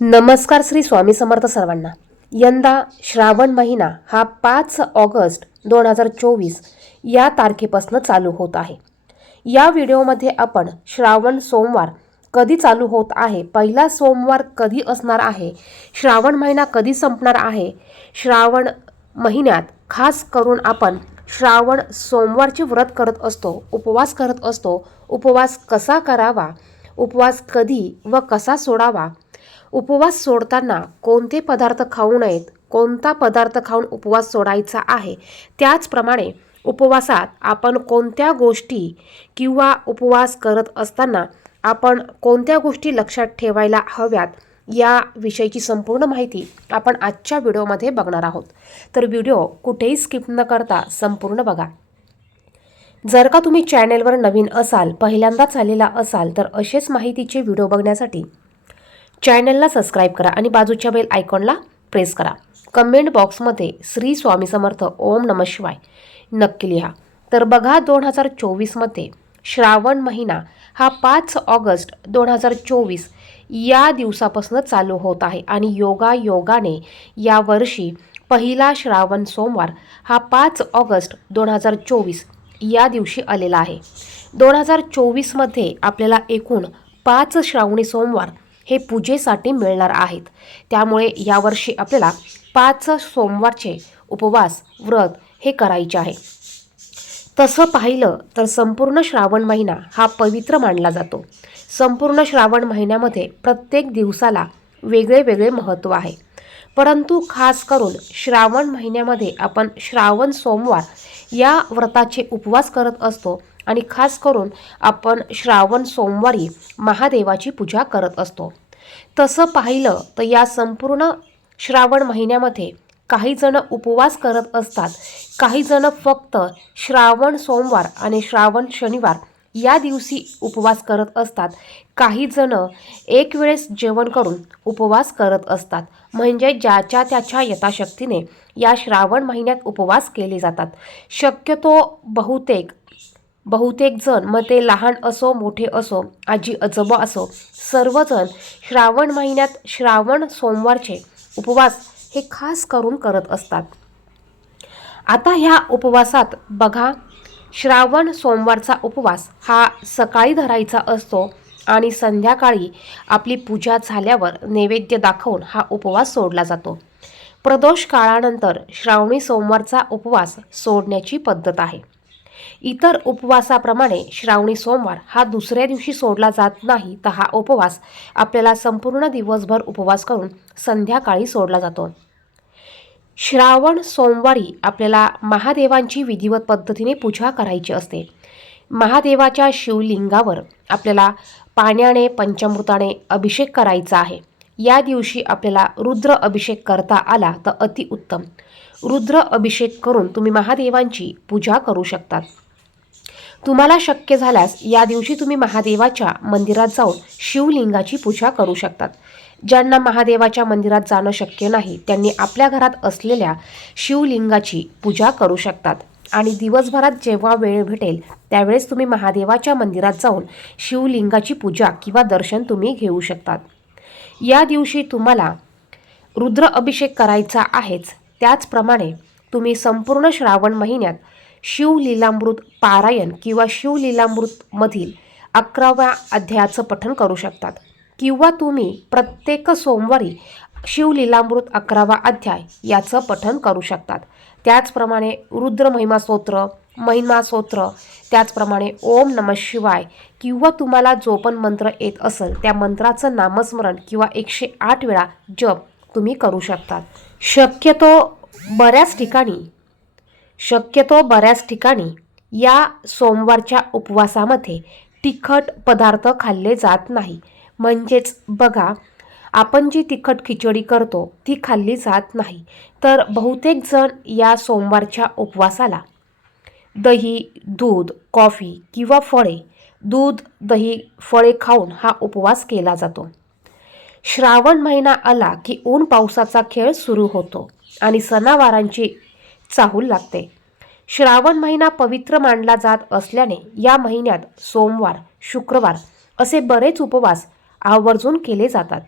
नमस्कार श्री स्वामी समर्थ सर्वांना. यंदा श्रावण महिना हा पाच ऑगस्ट दोन हजार चोवीस या तारखेपासून चालू होत आहे. या व्हिडिओमध्ये आपण श्रावण सोमवार कधी चालू होत आहे पहिला सोमवार कधी असणार आहे श्रावण महिना कधी संपणार आहे श्रावण महिन्यात खास करून आपण श्रावण सोमवारचे व्रत करत असतो उपवास करत असतो उपवास कसा करावा उपवास कधी व कसा सोडावा उपवास सोडताना कोणते पदार्थ खाऊ नयेत कोणता पदार्थ खाऊन उपवास सोडायचा आहे त्याचप्रमाणे उपवासात आपण कोणत्या गोष्टी किंवा उपवास करत असताना आपण कोणत्या गोष्टी लक्षात ठेवायला हव्यात या विषयीची संपूर्ण माहिती आपण आजच्या व्हिडिओमध्ये बघणार आहोत. तर व्हिडिओ कुठेही स्किप न करता संपूर्ण बघा. जर का तुम्ही चॅनेलवर नवीन असाल पहिल्यांदाच आलेला असाल तर असेच माहितीचे व्हिडिओ बघण्यासाठी चॅनलला सबस्क्राईब करा आणि बाजूच्या बेल आयकॉनला प्रेस करा. कमेंट बॉक्समध्ये श्री स्वामी समर्थ ओम नम शिवाय नक्की लिहा. तर बघा दोन हजार चोवीसमध्ये श्रावण महिना हा पाच ऑगस्ट दोन हजार चोवीस या दिवसापासून चालू होत आहे आणि योगा योगाने यावर्षी पहिला श्रावण सोमवार हा पाच ऑगस्ट दोन हजार चोवीस या दिवशी आलेला आहे. दोन हजार चोवीसमध्ये आपल्याला एकूण पाच श्रावणी सोमवार हे पूजेसाठी मिळणार आहेत. त्यामुळे यावर्षी आपल्याला पाच सोमवारचे उपवास व्रत हे करायचे आहे. तसं पाहिलं तर संपूर्ण श्रावण महिना हा पवित्र मानला जातो. संपूर्ण श्रावण महिन्यामध्ये प्रत्येक दिवसाला वेगळे वेगळे महत्त्व आहे. परंतु खास करून श्रावण महिन्यामध्ये आपण श्रावण सोमवार या व्रताचे उपवास करत असतो आणि खास करून आपण श्रावण सोमवारी महादेवाची पूजा करत असतो. तसं पाहिलं तर या संपूर्ण श्रावण महिन्यामध्ये काही जण उपवास करत असतात. काही जण फक्त श्रावण सोमवार आणि श्रावण शनिवार या दिवशी उपवास करत असतात. काही जण एक वेळेस जेवण करून उपवास करत असतात. म्हणजे ज्याच्या त्याच्या यथाशक्तीने या श्रावण महिन्यात उपवास केले जातात. शक्यतो बहुतेक बहुतेक जण मग ते लहान असो मोठे असो आजी आजोबा असो सर्वजण श्रावण महिन्यात श्रावण सोमवारचे उपवास हे खास करून करत असतात. आता ह्या उपवासात बघा श्रावण सोमवारचा उपवास हा सकाळी धरायचा असतो आणि संध्याकाळी आपली पूजा झाल्यावर नैवेद्य दाखवून हा उपवास सोडला जातो. प्रदोष काळानंतर श्रावणी सोमवारचा उपवास सोडण्याची पद्धत आहे. इतर उपवासाप्रमाणे श्रावणी सोमवार हा दुसऱ्या दिवशी सोडला जात नाही तर हा उपवास आपल्याला संपूर्ण दिवसभर उपवास करून संध्याकाळी सोडला जातो. श्रावण सोमवारी आपल्याला महादेवांची विधिवत पद्धतीने पूजा करायची असते. महादेवाच्या शिवलिंगावर आपल्याला पाण्याने पंचामृताने अभिषेक करायचा आहे. या दिवशी आपल्याला रुद्र अभिषेक करता आला तर अतिउत्तम. रुद्र अभिषेक करून तुम्ही महादेवांची पूजा करू शकतात. तुम्हाला शक्य झाल्यास या दिवशी तुम्ही महादेवाच्या मंदिरात जाऊन शिवलिंगाची पूजा करू शकतात. ज्यांना महादेवाच्या मंदिरात जाणं शक्य नाही त्यांनी आपल्या घरात असलेल्या शिवलिंगाची पूजा करू शकतात. आणि दिवसभरात जेव्हा वेळ भेटेल त्यावेळेस तुम्ही महादेवाच्या मंदिरात जाऊन शिवलिंगाची पूजा किंवा दर्शन तुम्ही घेऊ शकतात. या दिवशी तुम्हाला रुद्र अभिषेक करायचा आहेच त्याचप्रमाणे तुम्ही संपूर्ण श्रावण महिन्यात शिवलीलामृत पारायण किंवा शिवलीलामृतमधील अकराव्या अध्यायाचं पठण करू शकतात. किंवा तुम्ही प्रत्येक सोमवारी शिवलीलामृत अकरावा अध्याय याचं पठण करू शकतात. त्याचप्रमाणे रुद्र महिमा स्तोत्र महिमा स्तोत्र त्याचप्रमाणे ओम नम शिवाय किंवा तुम्हाला जो पण मंत्र येत असेल त्या मंत्राचं नामस्मरण किंवा एकशे आठ वेळा जप तुम्ही करू शकतात. शक्यतो बऱ्याच ठिकाणी शक्यतो बऱ्याच ठिकाणी या सोमवारच्या उपवासामध्ये तिखट पदार्थ खाल्ले जात नाही. म्हणजेच बघा आपण जी तिखट खिचडी करतो ती खाल्ली जात नाही. तर बहुतेक जण या सोमवारच्या उपवासाला दही दूध कॉफी किंवा फळे दूध दही फळे खाऊन हा उपवास केला जातो. श्रावण महिना आला की ऊन पावसाचा खेळ सुरू होतो आणि सणावारांची चाहूल लागते. श्रावण महिना पवित्र मानला जात असल्याने या महिन्यात सोमवार शुक्रवार असे बरेच उपवास आवर्जून केले जातात.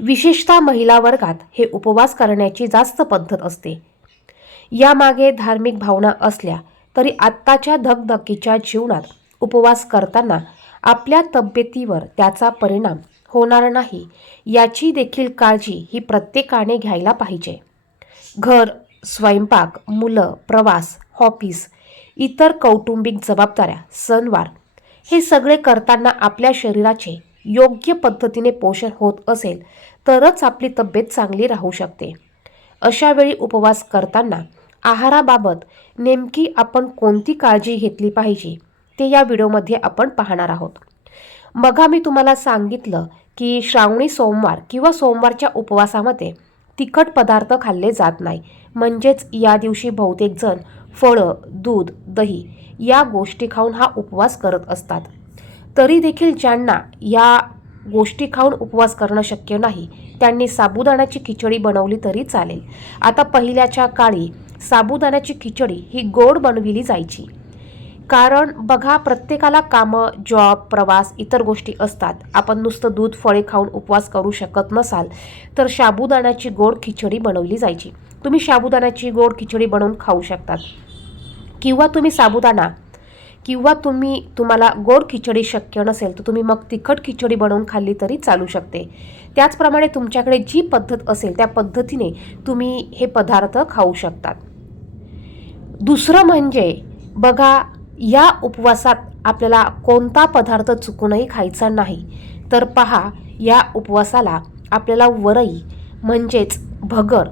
विशेषतः महिला वर्गात हे उपवास करण्याची जास्त पद्धत असते. यामागे धार्मिक भावना असल्या तरी आत्ताच्या धकधकीच्या जीवनात उपवास करताना आपल्या तब्येतीवर त्याचा परिणाम होणार नाही याची देखील काळजी ही प्रत्येकाने घ्यायला पाहिजे. घर स्वयंपाक मुलं प्रवास ऑफिस इतर कौटुंबिक जबाबदाऱ्या सणवार हे सगळे करताना आपल्या शरीराचे योग्य पद्धतीने पोषण होत असेल तरच आपली तब्येत चांगली राहू शकते. अशावेळी उपवास करताना आहाराबाबत नेमकी आपण कोणती काळजी घेतली पाहिजे ते या व्हिडिओमध्ये आपण पाहणार आहोत. मघा मी तुम्हाला सांगितलं की श्रावणी सोमवार किंवा सोमवारच्या उपवासामध्ये तिखट पदार्थ खाल्ले जात नाही. म्हणजेच या दिवशी बहुतेक जण फळं दूध दही या गोष्टी खाऊन हा उपवास करत असतात. तरी देखील ज्यांना या गोष्टी खाऊन उपवास करणं शक्य नाही त्यांनी साबुदाण्याची खिचडी बनवली तरी चालेल. आता पहिल्याच्या काळी साबुदाण्याची खिचडी ही गोड बनविली जायची. कारण बघा प्रत्येकाला कामं जॉब प्रवास इतर गोष्टी असतात. आपण नुसतं दूध फळे खाऊन उपवास करू शकत नसाल तर साबुदाण्याची गोड खिचडी बनवली जायची. तुम्ही साबुदाण्याची गोड खिचडी बनवून खाऊ शकतात. किंवा तुम्ही साबुदाणा किंवा तुम्ही तुम्हाला गोड खिचडी शक्य नसेल तर तुम्ही मग तिखट खिचडी बनवून खाल्ली तरी चालू शकते. त्याचप्रमाणे तुमच्याकडे जी पद्धत असेल त्या पद्धतीने तुम्ही हे पदार्थ खाऊ शकतात. दुसरं म्हणजे बघा या उपवासात आपल्याला कोणता पदार्थ चुकूनही खायचा नाही. तर पहा या उपवासाला आपल्याला वरई म्हणजेच भगर.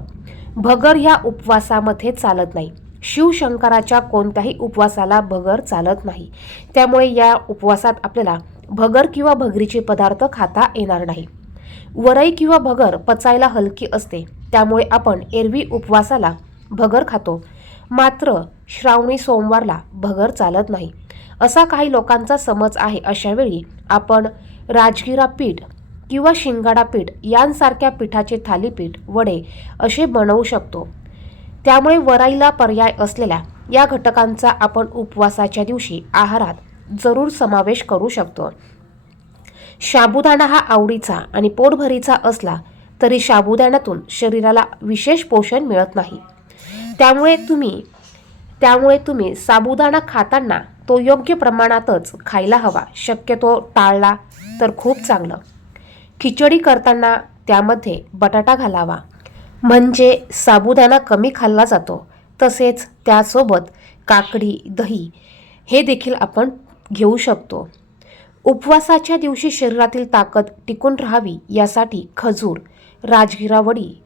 भगर या उपवासामध्ये चालत नाही. शिवशंकराच्या कोणत्याही उपवासाला भगर चालत नाही. त्यामुळे या उपवासात आपल्याला भगर किंवा भगरीचे पदार्थ खाता येणार नाही. वरई किंवा भगर पचायला हलकी असते. त्यामुळे आपण एरवी उपवासाला भगर खातो. मात्र श्रावणी सोमवारला भगर चालत नाही. असा काही लोकांचा समज आहे अशावेळी आपण राजगिरा पीठ किंवा शिंगाडा पीठ यांसारख्या पिठाचे थालीपीठ वडे असे बनवू शकतो. त्यामुळे वराईला पर्याय असलेल्या या घटकांचा आपण उपवासाच्या दिवशी आहारात जरूर समावेश करू शकतो. साबुदाणा हा आवडीचा आणि पोटभरीचा असला तरी साबुदाण्यातून शरीराला विशेष पोषण मिळत नाही. त्यामुळे तुम्ही त्यामुळे तुम्ही साबुदाणा खाताना तो योग्य प्रमाणातच खायला हवा. शक्यतो टाळला तर खूप चांगलं. खिचडी करताना त्यामध्ये बटाटा घालावा. म्हणजे साबुदाणा कमी खाल्ला जातो. तसेच त्यासोबत काकडी दही हे देखील आपण घेऊ शकतो. उपवासाच्या दिवशी शरीरातील ताकद टिकून राहावी यासाठी खजूर राजगिरा वडी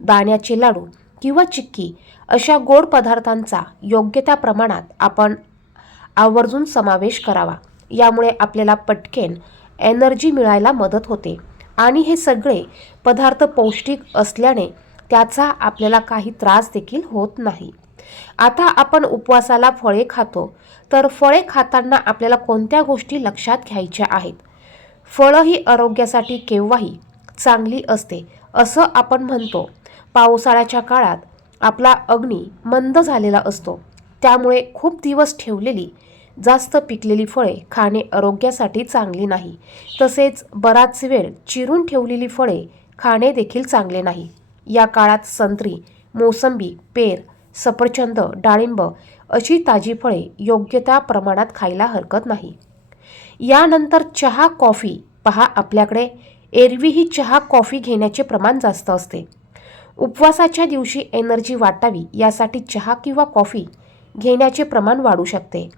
दाण्याचे लाडू किंवा चिक्की अशा गोड पदार्थांचा योग्य त्या प्रमाणात आपण आवर्जून समावेश करावा. यामुळे आपल्याला पटकेन एनर्जी मिळायला मदत होते. आणि हे सगळे पदार्थ पौष्टिक असल्याने त्याचा आपल्याला काही त्रास देखील होत नाही. आता आपण उपवासाला फळे खातो तर फळे खाताना आपल्याला कोणत्या गोष्टी लक्षात घ्यायच्या आहेत? फळं ही आरोग्यासाठी केव्हाही चांगली असते असं आपण म्हणतो. पावसाळ्याच्या काळात आपला अग्नी मंद झालेला असतो. त्यामुळे खूप दिवस ठेवलेली जास्त पिकलेली फळे खाणे आरोग्यासाठी चांगली नाही. तसेच बराच वेळ चिरून ठेवलेली फळे खाणे देखील चांगले नाही. या काळात संत्री मोसंबी पेर सफरचंद डाळिंब अशी ताजी फळे योग्य त्या प्रमाणात खायला हरकत नाही. यानंतर चहा कॉफी. पहा आपल्याकडे एरवी ही चहा कॉफी घेण्याचे प्रमाण जास्त असते. उपवासाच्या दिवशी एनर्जी वाटावी यासाठी चहा किंवा कॉफी घेण्याचे प्रमाण वाढू शकते.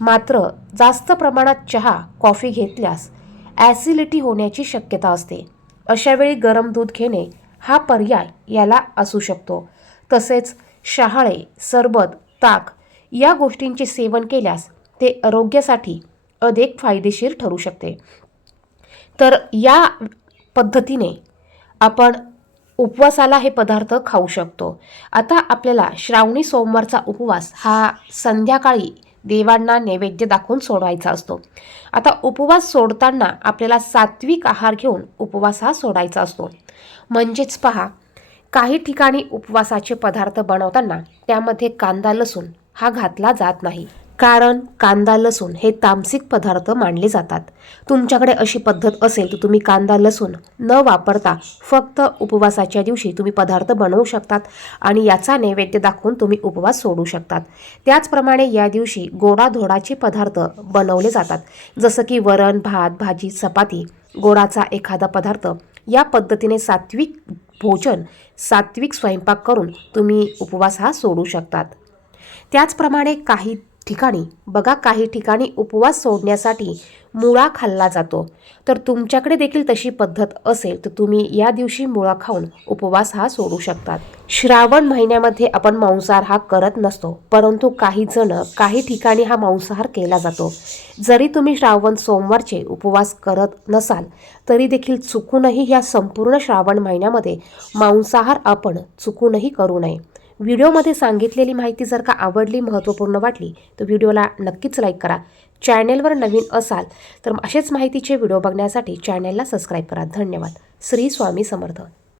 मात्र जास्त प्रमाणात चहा कॉफी घेतल्यास ॲसिडिटी होण्याची शक्यता असते. अशावेळी गरम दूध घेणे हा पर्याय याला असू शकतो. तसेच शहाळे सरबत ताक या गोष्टींचे सेवन केल्यास ते आरोग्यासाठी अधिक फायदेशीर ठरू शकते. तर या पद्धतीने आपण उपवासाला हे पदार्थ खाऊ शकतो. आता आपल्याला श्रावणी सोमवारचा उपवास हा संध्याकाळी देवांना नैवेद्य दाखवून सोडवायचा असतो. आता उपवास सोडताना आपल्याला सात्विक आहार घेऊन उपवास हा सोडायचा असतो. म्हणजेच पहा काही ठिकाणी उपवासाचे पदार्थ बनवताना त्यामध्ये कांदा लसूण हा घातला जात नाही. कारण कांदा लसूण हे तामसिक पदार्थ मानले जातात. तुमच्याकडे अशी पद्धत असेल तर तुम्ही कांदा लसूण न वापरता फक्त उपवासाच्या दिवशी तुम्ही पदार्थ बनवू शकतात आणि याचा नैवेद्य दाखवून तुम्ही उपवास सोडू शकतात. त्याचप्रमाणे या दिवशी गोडाधोडाचे पदार्थ बनवले जातात. जसं की वरण भात भाजी चपाती गोडाचा एखादा पदार्थ. या पद्धतीने सात्विक भोजन सात्विक स्वयंपाक करून तुम्ही उपवास हा सोडू शकतात. त्याचप्रमाणे काही ठिकाणी. बघा काही ठिकाणी उपवास सोडण्यासाठी मुळा खाल्ला जातो. तर तुमच्याकडे देखील तशी पद्धत असेल तर तुम्ही या दिवशी मुळा खाऊन उपवास हा सोडू शकतात. श्रावण महिन्यामध्ये आपण मांसाहार हा करत नसतो परंतु काही जण काही ठिकाणी हा मांसाहार केला जातो. जरी तुम्ही श्रावण सोमवारचे उपवास करत नसाल तरी देखील चुकूनही या संपूर्ण श्रावण महिन्यामध्ये मांसाहार आपण चुकूनही करू नये. व्हिडिओमध्ये सांगितलेली माहिती जर का आवडली महत्त्वपूर्ण वाटली तर व्हिडिओला नक्कीच लाईक करा. चॅनेलवर नवीन असाल तर असेच माहितीचे व्हिडिओ बघण्यासाठी चॅनेलला सबस्क्राईब करा. धन्यवाद. श्री स्वामी समर्थ.